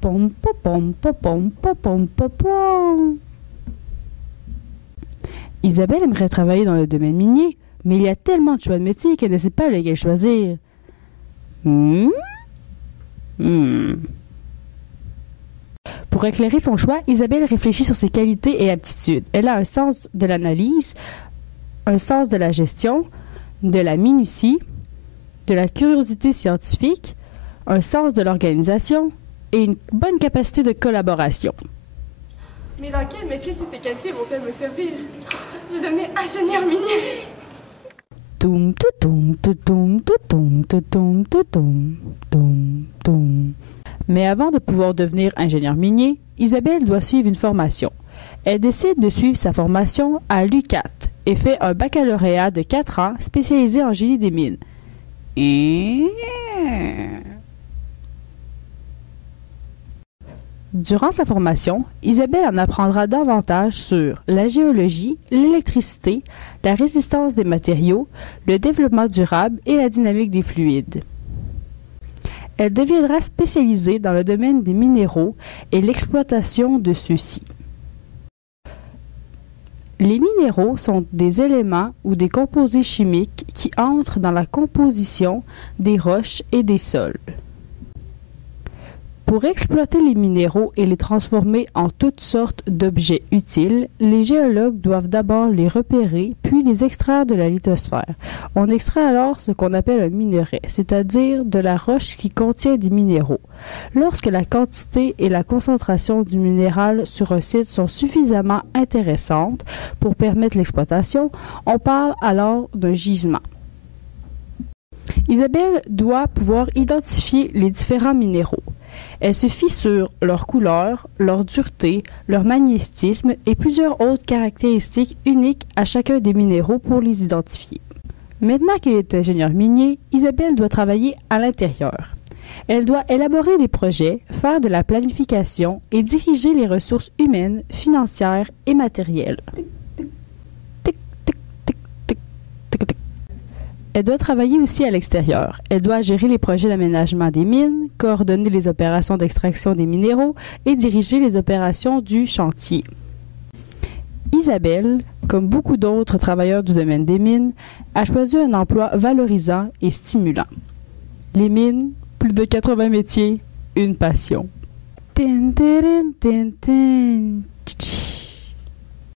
Pom, pom, pom, pom, pom. Isabelle aimerait travailler dans le domaine minier, mais il y a tellement de choix de métiers qu'elle ne sait pas lequel choisir. Pour éclairer son choix, Isabelle réfléchit sur ses qualités et aptitudes. Elle a un sens de l'analyse, un sens de la gestion, de la minutie, de la curiosité scientifique, un sens de l'organisation et une bonne capacité de collaboration. Mais dans quel métier toutes ces qualités vont-elles me servir? Je vais devenir ingénieur minier. Toum, toutoum, toutoum, toutoum, toutoum, toutoum, toum, toum. Mais avant de pouvoir devenir ingénieur minier, Isabelle doit suivre une formation. Elle décide de suivre sa formation à l'UQAT et fait un baccalauréat de 4 ans spécialisé en génie des mines. Durant sa formation, Isabelle en apprendra davantage sur la géologie, l'électricité, la résistance des matériaux, le développement durable et la dynamique des fluides. Elle deviendra spécialisée dans le domaine des minéraux et l'exploitation de ceux-ci. Les minéraux sont des éléments ou des composés chimiques qui entrent dans la composition des roches et des sols. Pour exploiter les minéraux et les transformer en toutes sortes d'objets utiles, les géologues doivent d'abord les repérer, puis les extraire de la lithosphère. On extrait alors ce qu'on appelle un minerai, c'est-à-dire de la roche qui contient des minéraux. Lorsque la quantité et la concentration du minéral sur un site sont suffisamment intéressantes pour permettre l'exploitation, on parle alors d'un gisement. Isabelle doit pouvoir identifier les différents minéraux. Elle se fie sur leur couleur, leur dureté, leur magnétisme et plusieurs autres caractéristiques uniques à chacun des minéraux pour les identifier. Maintenant qu'elle est ingénieure minier, Isabelle doit travailler à l'intérieur. Elle doit élaborer des projets, faire de la planification et diriger les ressources humaines, financières et matérielles. Elle doit travailler aussi à l'extérieur. Elle doit gérer les projets d'aménagement des mines, coordonner les opérations d'extraction des minéraux et diriger les opérations du chantier. Isabelle, comme beaucoup d'autres travailleurs du domaine des mines, a choisi un emploi valorisant et stimulant. Les mines, plus de 80 métiers, une passion. Tin, tin, tin, tin.